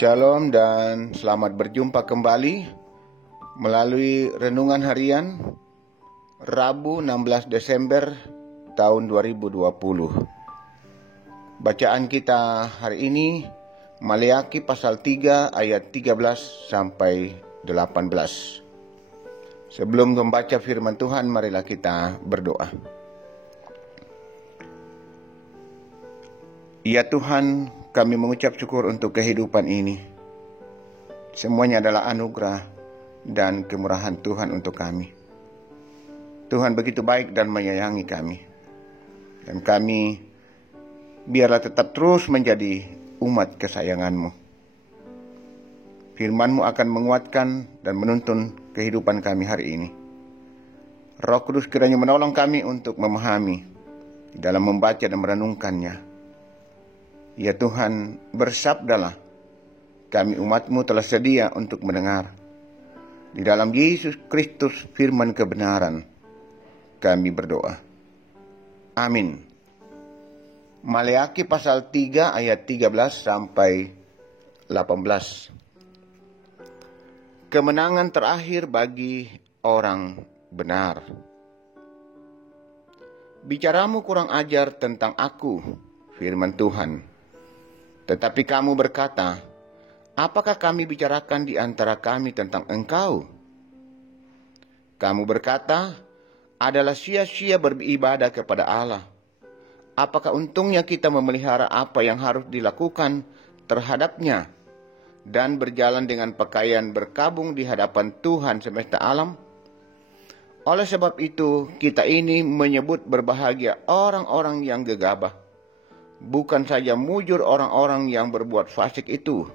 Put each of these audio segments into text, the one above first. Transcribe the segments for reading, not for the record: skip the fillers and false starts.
Shalom dan selamat berjumpa kembali melalui renungan harian Rabu 16 Desember tahun 2020. Bacaan kita hari ini Maleakhi pasal 3 ayat 13 sampai 18. Sebelum membaca firman Tuhan, marilah kita berdoa. Ya Tuhan, kami mengucap syukur untuk kehidupan ini. Semuanya adalah anugerah dan kemurahan Tuhan untuk kami. Tuhan begitu baik dan menyayangi kami. Dan kami biarlah tetap terus menjadi umat kesayangan-Mu. Firman-Mu akan menguatkan dan menuntun kehidupan kami hari ini. Roh Kudus kiranya menolong kami untuk memahami dalam membaca dan merenungkannya. Ya Tuhan, bersabdalah, kami umat-Mu telah sedia untuk mendengar. Di dalam Yesus Kristus firman kebenaran, kami berdoa. Amin. Maleakhi pasal 3 ayat 13 sampai 18. Kemenangan terakhir bagi orang benar. Bicaramu kurang ajar tentang aku, firman Tuhan. Tetapi kamu berkata, apakah kami bicarakan di antara kami tentang engkau? Kamu berkata, adalah sia-sia beribadah kepada Allah. Apakah untungnya kita memelihara apa yang harus dilakukan terhadapnya dan berjalan dengan pakaian berkabung di hadapan Tuhan semesta alam? Oleh sebab itu, kita ini menyebut berbahagia orang-orang yang gegabah. Bukan saja mujur orang-orang yang berbuat fasik itu,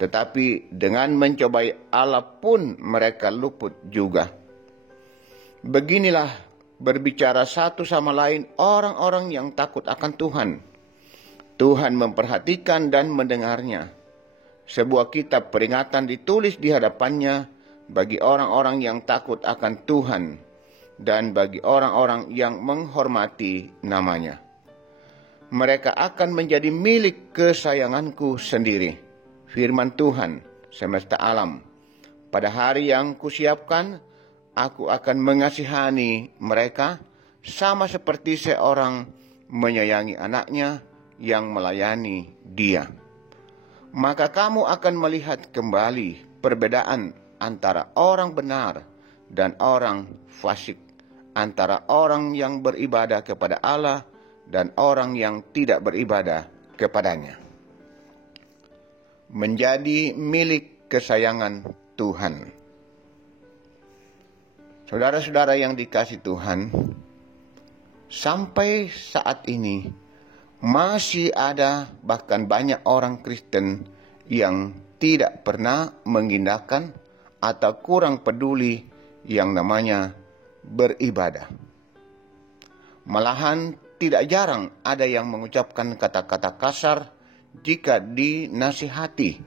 tetapi dengan mencobai Allah pun mereka luput juga. Beginilah berbicara satu sama lain orang-orang yang takut akan Tuhan. Tuhan memperhatikan dan mendengarnya. Sebuah kitab peringatan ditulis di hadapannya bagi orang-orang yang takut akan Tuhan dan bagi orang-orang yang menghormati namanya. Mereka akan menjadi milik kesayanganku sendiri, firman Tuhan semesta alam. Pada hari yang kusiapkan, aku akan mengasihani mereka sama seperti seorang menyayangi anaknya yang melayani dia. Maka kamu akan melihat kembali perbedaan antara orang benar dan orang fasik, antara orang yang beribadah kepada Allah dan orang yang tidak beribadah kepadanya. Menjadi milik kesayangan Tuhan. Saudara-saudara yang dikasihi Tuhan, sampai saat ini masih ada bahkan banyak orang Kristen yang tidak pernah mengindahkan atau kurang peduli yang namanya beribadah. Malahan tidak jarang ada yang mengucapkan kata-kata kasar jika dinasihati.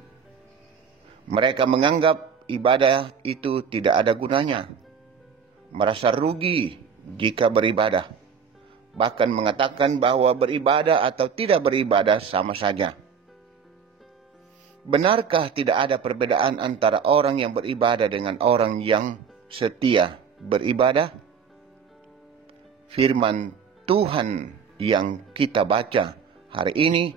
Mereka menganggap ibadah itu tidak ada gunanya, merasa rugi jika beribadah, bahkan mengatakan bahwa beribadah atau tidak beribadah sama saja. Benarkah tidak ada perbedaan antara orang yang beribadah dengan orang yang setia beribadah? Firman Tuhan yang kita baca hari ini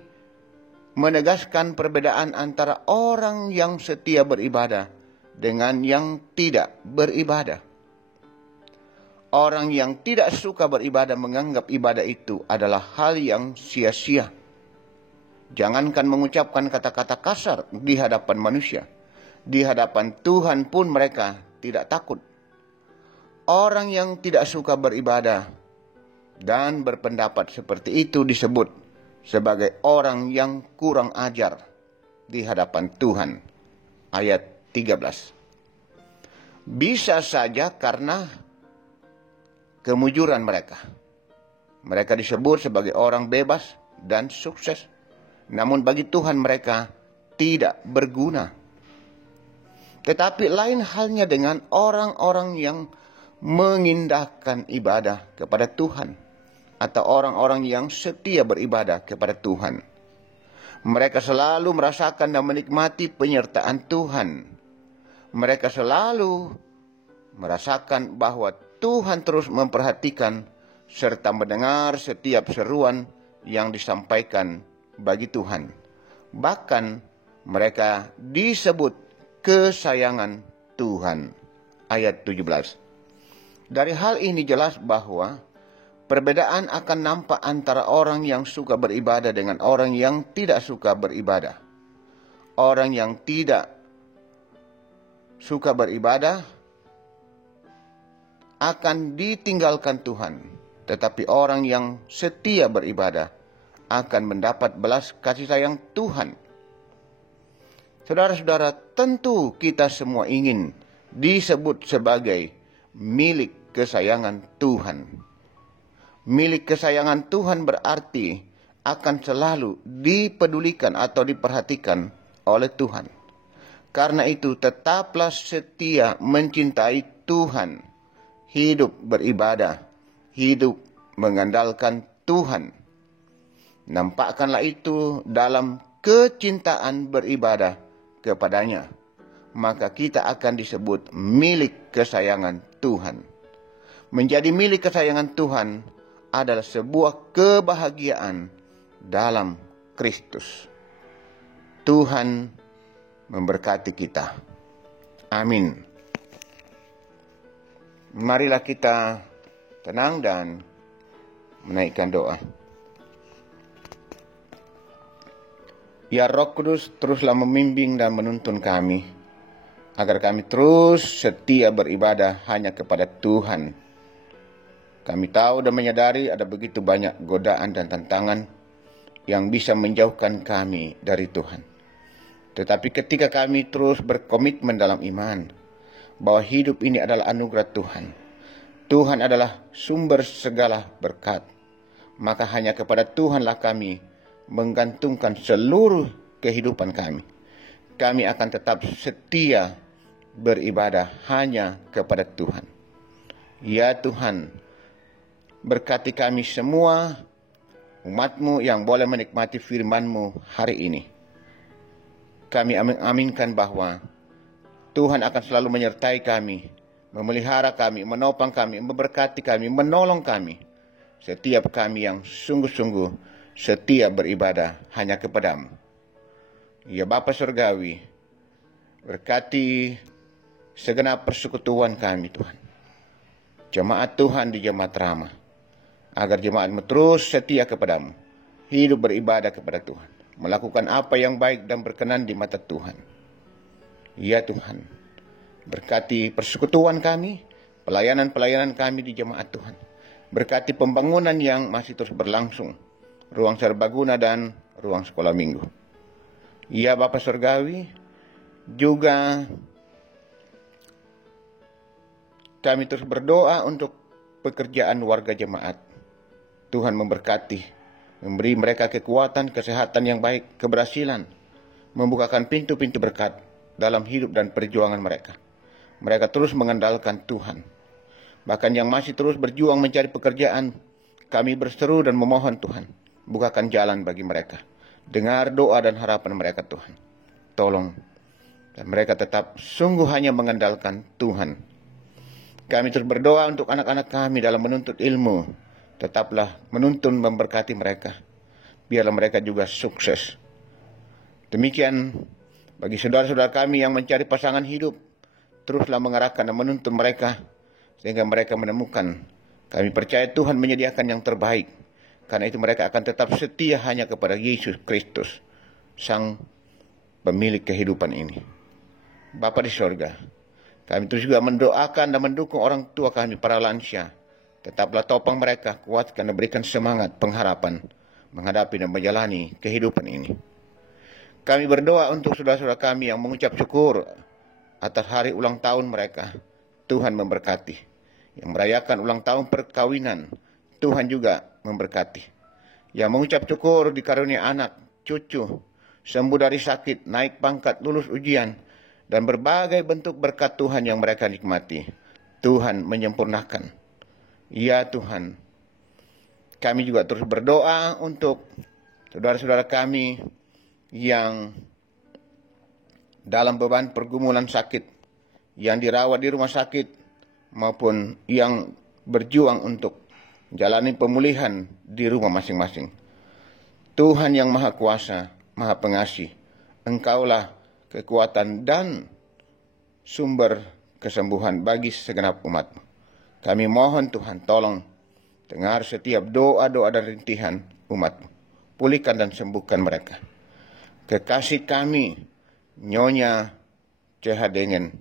menegaskan perbedaan antara orang yang setia beribadah dengan yang tidak beribadah. Orang yang tidak suka beribadah menganggap ibadah itu adalah hal yang sia-sia. Jangankan mengucapkan kata-kata kasar di hadapan manusia, di hadapan Tuhan pun mereka tidak takut. Orang yang tidak suka beribadah dan berpendapat seperti itu disebut sebagai orang yang kurang ajar di hadapan Tuhan. Ayat 13. Bisa saja karena kemujuran mereka. Mereka disebut sebagai orang bebas dan sukses. Namun bagi Tuhan mereka tidak berguna. Tetapi lain halnya dengan orang-orang yang mengindahkan ibadah kepada Tuhan, atau orang-orang yang setia beribadah kepada Tuhan. Mereka selalu merasakan dan menikmati penyertaan Tuhan. Mereka selalu merasakan bahwa Tuhan terus memperhatikan serta mendengar setiap seruan yang disampaikan bagi Tuhan. Bahkan mereka disebut kesayangan Tuhan. Ayat 17. Dari hal ini jelas bahwa perbedaan akan nampak antara orang yang suka beribadah dengan orang yang tidak suka beribadah. Orang yang tidak suka beribadah akan ditinggalkan Tuhan, tetapi orang yang setia beribadah akan mendapat belas kasih sayang Tuhan. Saudara-saudara, tentu kita semua ingin disebut sebagai milik kesayangan Tuhan. Milik kesayangan Tuhan berarti akan selalu dipedulikan atau diperhatikan oleh Tuhan. Karena itu tetaplah setia mencintai Tuhan, hidup beribadah, hidup mengandalkan Tuhan. Nampakkanlah itu dalam kecintaan beribadah kepadanya. Maka kita akan disebut milik kesayangan Tuhan. Menjadi milik kesayangan Tuhan adalah sebuah kebahagiaan dalam Kristus. Tuhan memberkati kita. Amin. Marilah kita tenang dan menaikkan doa. Ya Roh Kudus, teruslah membimbing dan menuntun kami, agar kami terus setia beribadah hanya kepada Tuhan. Kami tahu dan menyadari ada begitu banyak godaan dan tantangan yang bisa menjauhkan kami dari Tuhan. Tetapi ketika kami terus berkomitmen dalam iman, bahwa hidup ini adalah anugerah Tuhan, Tuhan adalah sumber segala berkat, maka hanya kepada Tuhanlah kami menggantungkan seluruh kehidupan kami. Kami akan tetap setia beribadah hanya kepada Tuhan. Ya Tuhan, berkati kami semua, umat-Mu yang boleh menikmati firman-Mu hari ini. Kami aminkan bahwa Tuhan akan selalu menyertai kami, memelihara kami, menopang kami, memberkati kami, menolong kami. Setiap kami yang sungguh-sungguh setia beribadah hanya kepada-Mu. Ya Bapa Surgawi, berkati segenap persekutuan kami Tuhan. Jemaat Tuhan di Jemaat Ramah, agar jemaat-Mu terus setia kepada-Mu, hidup beribadah kepada Tuhan, melakukan apa yang baik dan berkenan di mata Tuhan. Ya Tuhan, berkati persekutuan kami, pelayanan-pelayanan kami di jemaat Tuhan. Berkati pembangunan yang masih terus berlangsung, ruang serbaguna dan ruang sekolah minggu. Ya Bapa Surgawi, juga kami terus berdoa untuk pekerjaan warga jemaat. Tuhan memberkati, memberi mereka kekuatan, kesehatan yang baik, keberhasilan, membukakan pintu-pintu berkat dalam hidup dan perjuangan mereka. Mereka terus mengandalkan Tuhan. Bahkan yang masih terus berjuang mencari pekerjaan, kami berseru dan memohon Tuhan, bukakan jalan bagi mereka. Dengar doa dan harapan mereka Tuhan. Tolong, dan mereka tetap sungguh hanya mengandalkan Tuhan. Kami terus berdoa untuk anak-anak kami dalam menuntut ilmu. Tetaplah menuntun memberkati mereka. Biarlah mereka juga sukses. Demikian bagi saudara-saudara kami yang mencari pasangan hidup, teruslah mengarahkan dan menuntun mereka sehingga mereka menemukan. Kami percaya Tuhan menyediakan yang terbaik. Karena itu mereka akan tetap setia hanya kepada Yesus Kristus, Sang pemilik kehidupan ini. Bapa di sorga, kami terus juga mendoakan dan mendukung orang tua kami, para lansia. Tetaplah topang mereka, kuatkan dan berikan semangat, pengharapan menghadapi dan menjalani kehidupan ini. Kami berdoa untuk saudara-saudara kami yang mengucap syukur atas hari ulang tahun mereka. Tuhan memberkati. Yang merayakan ulang tahun perkawinan, Tuhan juga memberkati. Yang mengucap syukur dikarunia anak, cucu, sembuh dari sakit, naik pangkat, lulus ujian, dan berbagai bentuk berkat Tuhan yang mereka nikmati. Tuhan menyempurnakan. Ya Tuhan, kami juga terus berdoa untuk saudara-saudara kami yang dalam beban pergumulan sakit, yang dirawat di rumah sakit, maupun yang berjuang untuk jalani pemulihan di rumah masing-masing. Tuhan yang Maha Kuasa, Maha Pengasih, Engkaulah kekuatan dan sumber kesembuhan bagi segenap umat. Kami mohon Tuhan, tolong dengar setiap doa-doa dan rintihan umat. Pulihkan dan sembuhkan mereka. Kekasih kami, Nyonya Cehadengen,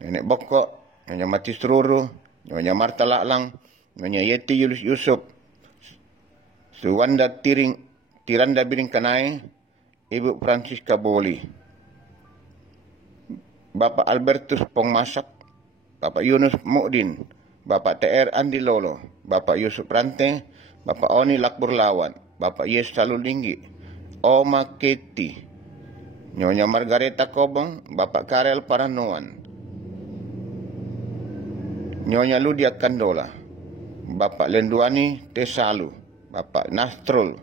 Nenek Bokok, Nyonya Mati Seruru, Nyonya Marta Laklang, Nyonya Yeti Yusuf, Suwanda Tiranda Biring Kanai, Ibu Francisca Boli, Bapak Albertus Pongmasak, Bapak Yunus Mukdin, Bapak TR Andi Lolo, Bapak Yusuf Rante, Bapak Oni Lakbur Lawan, Bapak Yes Salulinggi, Oma Keti, Nyonya Margareta Kobong, Bapak Karel Paranoan, Nyonya Ludia Kandola, Bapak Lenduani Tesalu, Bapak Nastrul,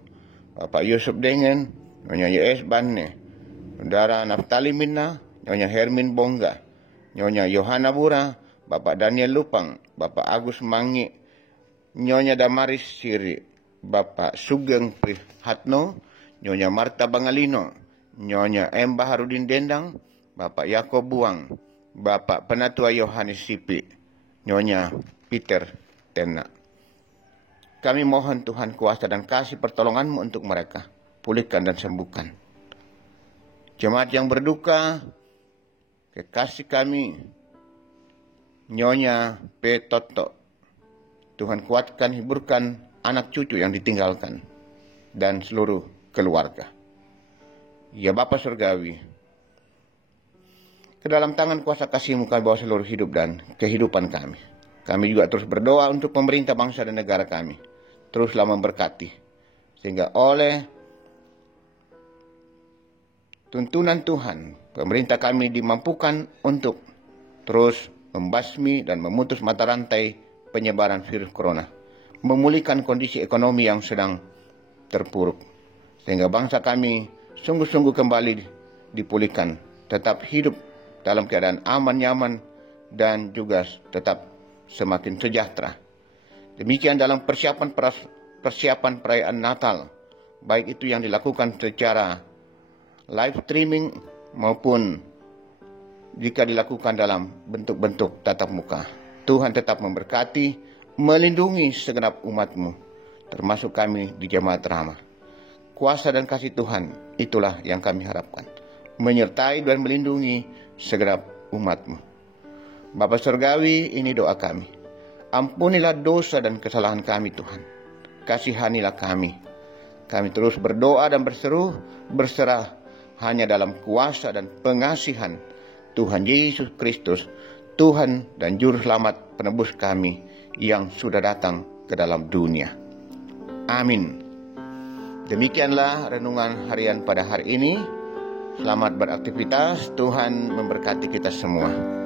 Bapak Yusuf Dengan, Nyonya YS Banne, Saudara Naftali Minna, Nyonya Hermin Bongga, Nyonya Yohana Bura, Bapak Daniel Lupang, Bapak Agus Mangi, Nyonya Damaris Siri, Bapak Sugeng Prihatno, Nyonya Marta Bangalino, Nyonya M. Baharudin Dendang, Bapak Yakob Buang, Bapak Penatua Yohanes Sipi, Nyonya Peter Tena. Kami mohon Tuhan kuasa dan kasih pertolongan-Mu untuk mereka. Pulihkan dan sembuhkan. Jemaat yang berduka, kekasih kami, Nyonya P. Toto. Tuhan kuatkan, hiburkan anak cucu yang ditinggalkan dan seluruh keluarga. Ya Bapa Surgawi, ke dalam tangan kuasa kasih-Mu kami bawa seluruh hidup dan kehidupan kami. Kami juga terus berdoa untuk pemerintah bangsa dan negara kami. Teruslah memberkati, sehingga oleh tuntunan Tuhan, pemerintah kami dimampukan untuk terus membasmi dan memutus mata rantai penyebaran virus corona, memulihkan kondisi ekonomi yang sedang terpuruk, sehingga bangsa kami sungguh-sungguh kembali dipulihkan, tetap hidup dalam keadaan aman, nyaman, dan juga tetap semakin sejahtera. Demikian dalam persiapan perayaan Natal, baik itu yang dilakukan secara live streaming maupun jika dilakukan dalam bentuk-bentuk tatap muka. Tuhan tetap memberkati, melindungi segenap umat-Mu, termasuk kami di Jemaat Rahmah. Kuasa dan kasih Tuhan, itulah yang kami harapkan, menyertai dan melindungi segenap umat-Mu. Bapa Surgawi, ini doa kami. Ampunilah dosa dan kesalahan kami Tuhan. Kasihanilah kami. Kami terus berdoa dan berserah hanya dalam kuasa dan pengasihan Tuhan Yesus Kristus, Tuhan dan Juru Selamat penebus kami yang sudah datang ke dalam dunia. Amin. Demikianlah renungan harian pada hari ini. Selamat beraktivitas. Tuhan memberkati kita semua.